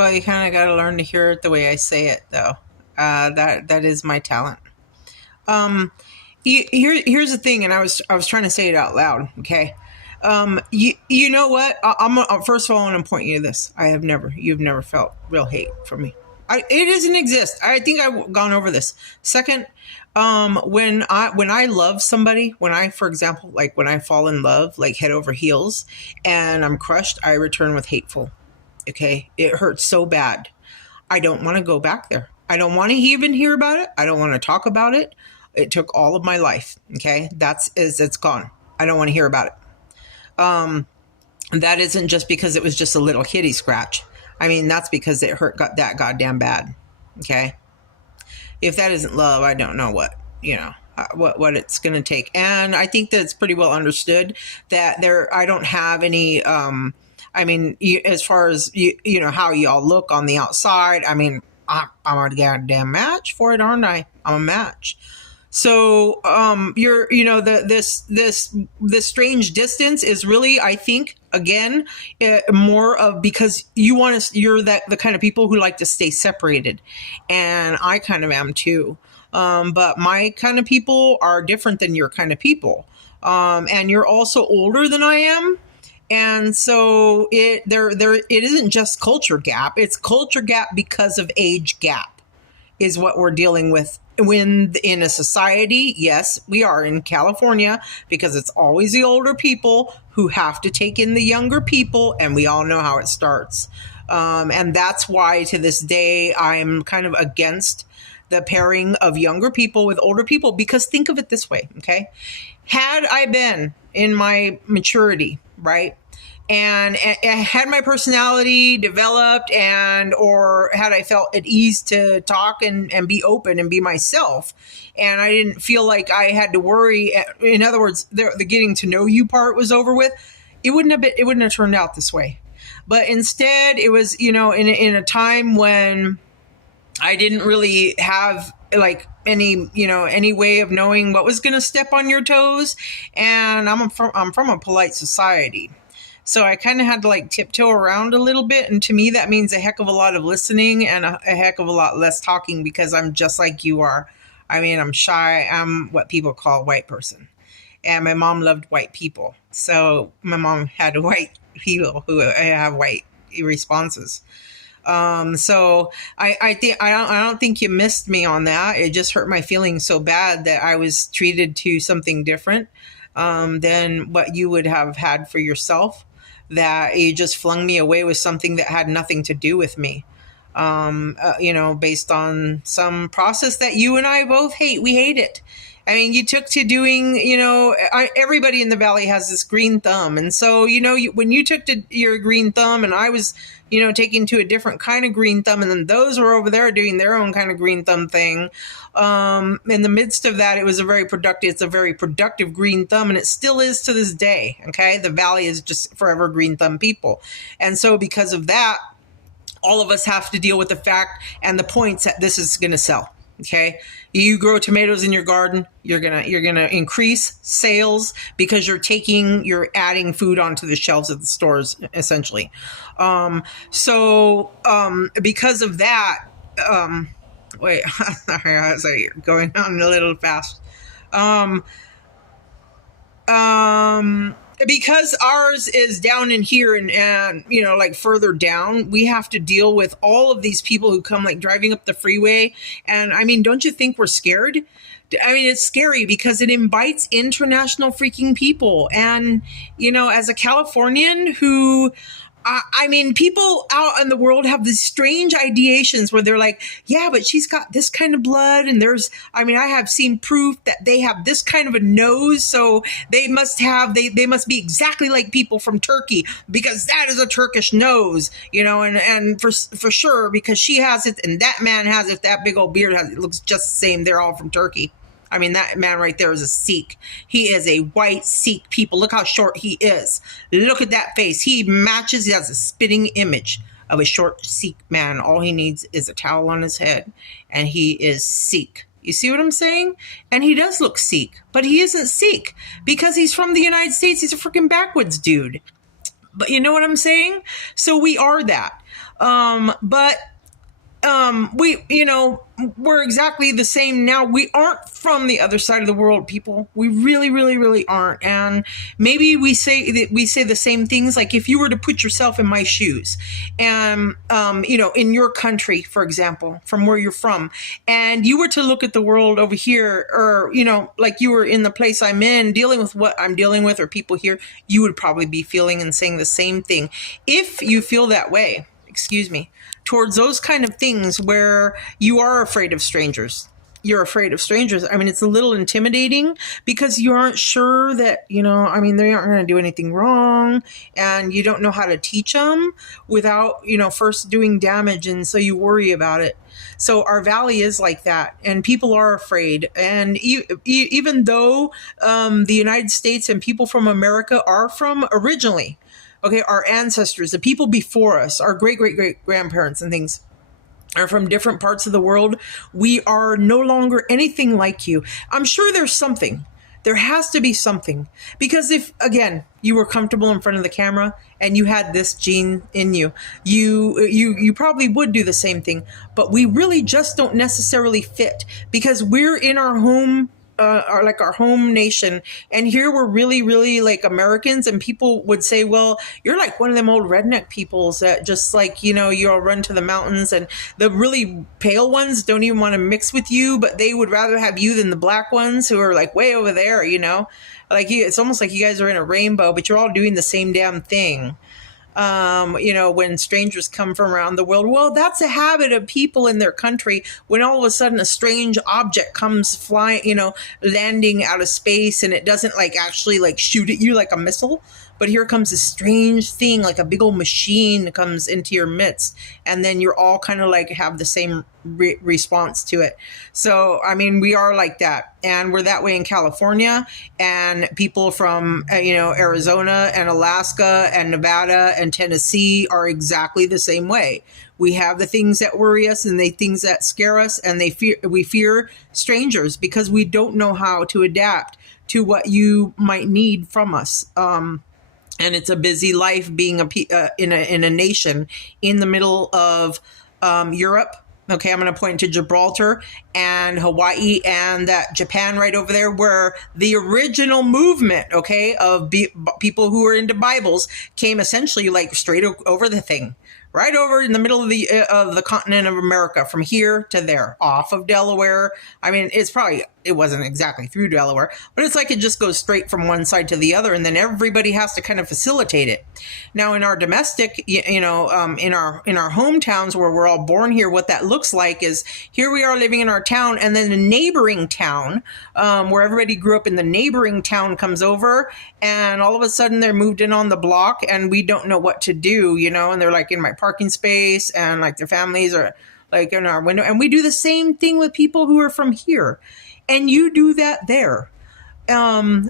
Well, you kind of got to learn to hear it the way I say it, though. That is my talent. Here's the thing, and I was trying to say it out loud. Okay. You know what? First of all, I want to point you to this. You've never felt real hate from me. It doesn't exist. I think I've gone over this. Second, when I love somebody, for example, like when I fall in love, like head over heels, and I'm crushed, I return with hateful. Okay, it hurts so bad. I don't want to go back there. I don't want to even hear about it. I don't want to talk about it. It took all of my life. Okay, it's gone. I don't want to hear about it. That isn't just because it was just a little kitty scratch. I mean, that's because it got that goddamn bad. Okay. If that isn't love, I don't know what it's going to take. And I think that it's pretty well understood that I don't have any, I mean, as far as, how y'all look on the outside, I mean, I'm a goddamn match for it, aren't I? I'm a match. So, this strange distance is really, I think, again, more of because you're the kind of people who like to stay separated. And I kind of am too. But my kind of people are different than your kind of people. And you're also older than I am. And so it isn't just culture gap. It's culture gap because of age gap is what we're dealing with. When in a society, yes, we are in California because it's always the older people who have to take in the younger people, and we all know how it starts. And that's why to this day, I'm kind of against the pairing of younger people with older people, because think of it this way, okay? Had I been in my maturity, right? And had my personality developed or had I felt at ease to talk and be open and be myself, and I didn't feel like I had to worry, in other words, the getting to know you part was over with, it wouldn't have turned out this way. But instead it was, in a time when I didn't really have like any way of knowing what was going to step on your toes. And I'm from a polite society. So I kind of had to like tiptoe around a little bit. And to me, that means a heck of a lot of listening and a heck of a lot less talking, because I'm just like you are. I mean, I'm shy. I'm what people call a white person. And my mom loved white people. So my mom had white people who have white responses. So I don't think you missed me on that. It just hurt my feelings so bad that I was treated to something different than what you would have had for yourself. That you just flung me away with something that had nothing to do with me, based on some process that you and I both hate. We hate it. I mean, you took to doing, everybody in the Valley has this green thumb. And so, when you took to your green thumb and I was, taking to a different kind of green thumb, and then those were over there doing their own kind of green thumb thing. In the midst of that, it's a very productive green thumb, and it still is to this day. Okay. The Valley is just forever green thumb people. And so because of that, all of us have to deal with the fact and the points that this is going to sell. Okay. You grow tomatoes in your garden, you're going to increase sales because you're adding food onto the shelves of the stores, essentially. Because of that, wait, sorry, I was going on a little fast. Because ours is down in here and like further down, we have to deal with all of these people who come like driving up the freeway. And I mean, don't you think we're scared? I mean, it's scary because it invites international freaking people. And, as a Californian who, people out in the world have these strange ideations where they're like, yeah, but she's got this kind of blood. And I have seen proof that they have this kind of a nose. So they must be exactly like people from Turkey because that is a Turkish nose, and for sure, because she has it and that man has it, that big old beard it looks just the same. They're all from Turkey. I mean, that man right there is a Sikh. He is a white Sikh people. Look how short he is. Look at that face. He has a spitting image of a short Sikh man. All he needs is a towel on his head, and he is Sikh. You see what I'm saying? And he does look Sikh, but he isn't Sikh because he's from the United States. He's a freaking backwoods dude. But you know what I'm saying? So we are that. But we, we're exactly the same now. We aren't from the other side of the world, people. We really, really, really aren't. And maybe we say the same things. Like if you were to put yourself in my shoes, and in your country, for example, from where you're from, and you were to look at the world over here, or like you were in the place I'm in, dealing with what I'm dealing with, or people here, you would probably be feeling and saying the same thing. If you feel that way, excuse me, towards those kind of things where you are afraid of strangers. You're afraid of strangers. I mean, it's a little intimidating because you aren't sure that, they aren't going to do anything wrong, and you don't know how to teach them without, first doing damage. And so you worry about it. So our valley is like that, and people are afraid. And even though the United States and people from America are from originally, okay, our ancestors, the people before us, our great, great, great grandparents and things are from different parts of the world. We are no longer anything like you. I'm sure there's something. There has to be something. Because if, again, you were comfortable in front of the camera and you had this gene in you, you probably would do the same thing. But we really just don't necessarily fit because we're in our home, our home nation, and here we're really, really like Americans, and people would say, well, you're like one of them old redneck peoples that just like, you'll run to the mountains, and the really pale ones don't even want to mix with you, but they would rather have you than the black ones who are like way over there, like it's almost like you guys are in a rainbow, but you're all doing the same damn thing. When strangers come from around the world. Well, that's a habit of people in their country. When all of a sudden a strange object comes flying, landing out of space, and it doesn't like actually like shoot at you like a missile, but here comes a strange thing, like a big old machine that comes into your midst, and then you're all kind of like have the same response to it. So, I mean, we are like that, and we're that way in California, and people from, Arizona and Alaska and Nevada and Tennessee are exactly the same way. We have the things that worry us and the things that scare us, and we fear strangers because we don't know how to adapt to what you might need from us. And it's a busy life being in a nation in the middle of Europe. Okay, I'm going to point to Gibraltar and Hawaii and that Japan right over there, where the original movement, okay, of people who are into Bibles came essentially like straight over the thing. Right over in the middle of the continent of America, from here to there, off of Delaware. I mean, it wasn't exactly through Delaware, but it's like it just goes straight from one side to the other, and then everybody has to kind of facilitate it. Now, in our domestic, in our hometowns where we're all born here, what that looks like is here we are living in our town, and then the neighboring town, where everybody grew up in the neighboring town, comes over, and all of a sudden they're moved in on the block, and we don't know what to do, and they're like in my parking space, and like their families are like in our window, and we do the same thing with people who are from here, and you do that there.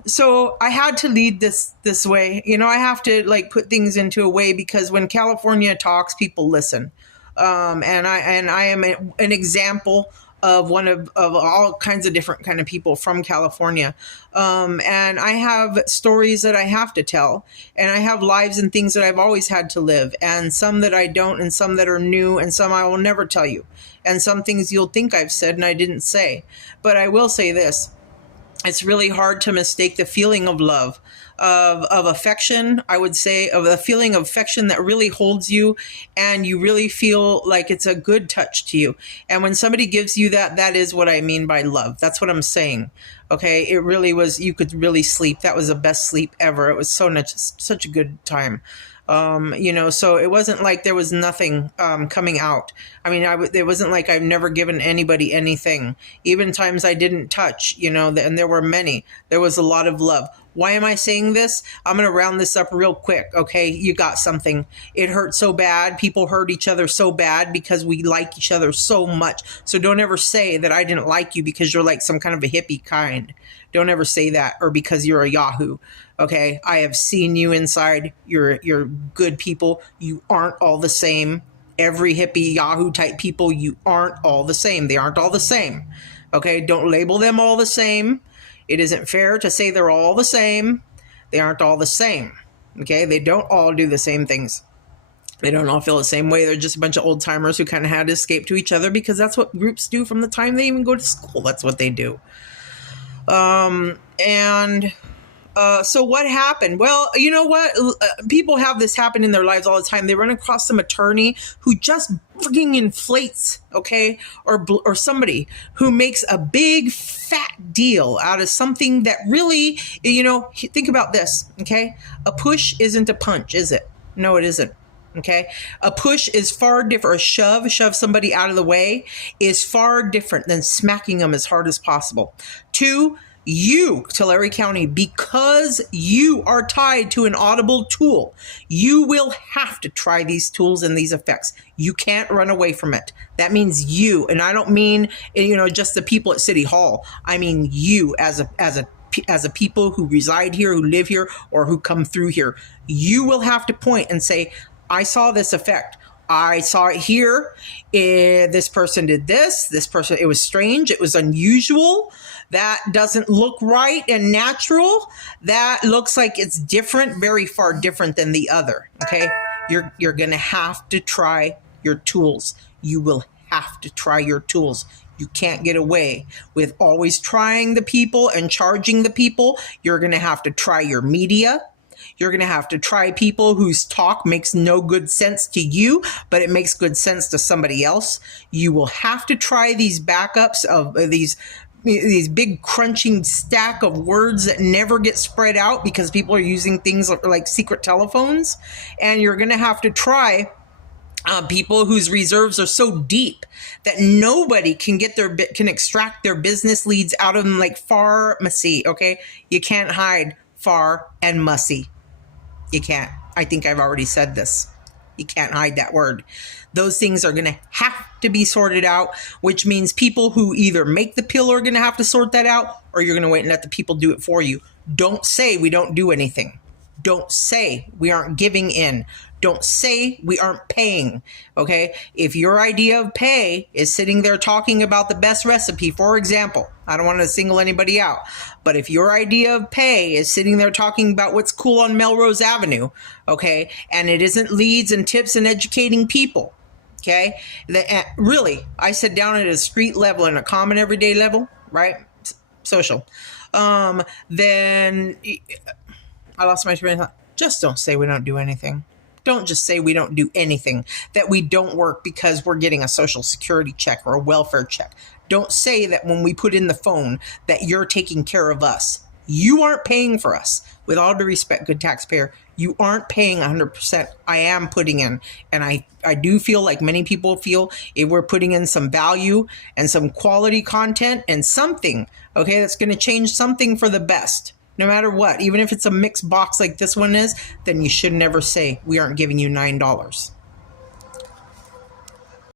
So I had to lead this way. I have to like put things into a way, because when California talks, people listen. And I am an example of one of all kinds of different kind of people from California. And I have stories that I have to tell, and I have lives and things that I've always had to live, and some that I don't, and some that are new, and some I will never tell you, and some things you'll think I've said and I didn't say. But I will say this. It's really hard to mistake the feeling of love, of affection, I would say, of a feeling of affection that really holds you, and you really feel like it's a good touch to you. And when somebody gives you that, that is what I mean by love. That's what I'm saying. Okay, it really was, you could really sleep. That was the best sleep ever. It was such a good time. So it wasn't like there was nothing coming out. I mean, it wasn't like I've never given anybody anything. Even times I didn't touch, and there were many. There was a lot of love. Why am I saying this? I'm going to round this up real quick, okay? You got something. It hurt so bad. People hurt each other so bad because we like each other so much. So don't ever say that I didn't like you because you're like some kind of a hippie kind. Don't ever say that, or because you're a Yahoo. Okay, I have seen you inside. You're good people. You aren't all the same. Every hippie Yahoo type people, you aren't all the same. They aren't all the same. Okay, don't label them all the same. It isn't fair to say they're all the same. They aren't all the same. Okay, they don't all do the same things. They don't all feel the same way. They're just a bunch of old timers who kind of had to escape to each other because that's what groups do from the time they even go to school. That's what they do. And so what happened? Well, you know what? People have this happen in their lives all the time. They run across some attorney who just freaking inflates, okay? Or somebody who makes a big fat deal out of something that really, think about this, okay? A push isn't a punch, is it? No, it isn't. Okay. A push is far different. A shove somebody out of the way is far different than smacking them as hard as possible. Two, you, Tulare County, because you are tied to an audible tool, you will have to try these tools and these effects. You can't run away from it. That means you, and I don't mean, just the people at City Hall. I mean you as a people who reside here, who live here, or who come through here. You will have to point and say, I saw this effect. I saw it here. This person did this. This person, it was strange. It was unusual. That doesn't look right and natural. That looks like it's different, very far different than the other. Okay. You're going to have to try your tools. You will have to try your tools. You can't get away with always trying the people and charging the people. You're going to have to try your media. You're going to have to try people whose talk makes no good sense to you, but it makes good sense to somebody else. You will have to try these backups of these big crunching stack of words that never get spread out because people are using things like secret telephones. And you're going to have to try people whose reserves are so deep that nobody can can extract their business leads out of them, like pharmacy. Okay. You can't hide far and mussy. You can't. I think I've already said this. You can't hide that word. Those things are going to have to be sorted out, which means people who either make the pill are going to have to sort that out, or you're going to wait and let the people do it for you. Don't say we don't do anything. Don't say we aren't giving in. Don't say we aren't paying. Okay. If your idea of pay is sitting there talking about the best recipe, for example, I don't want to single anybody out, but if your idea of pay is sitting there talking about what's cool on Melrose Avenue, okay, and it isn't leads and tips and educating people, okay, really, I sit down at a street level and a common everyday level, right? Social. Then I lost my train of thought. Just don't say we don't do anything. Don't just say we don't do anything, that we don't work because we're getting a social security check or a welfare check. Don't say that when we put in the phone that you're taking care of us. You aren't paying for us. With all due respect, good taxpayer, you aren't paying 100%. I am putting in. And I do feel like many people feel if we're putting in some value and some quality content and something, okay, that's going to change something for the best. No matter what, even if it's a mixed box like this one is, then you should never say we aren't giving you $9.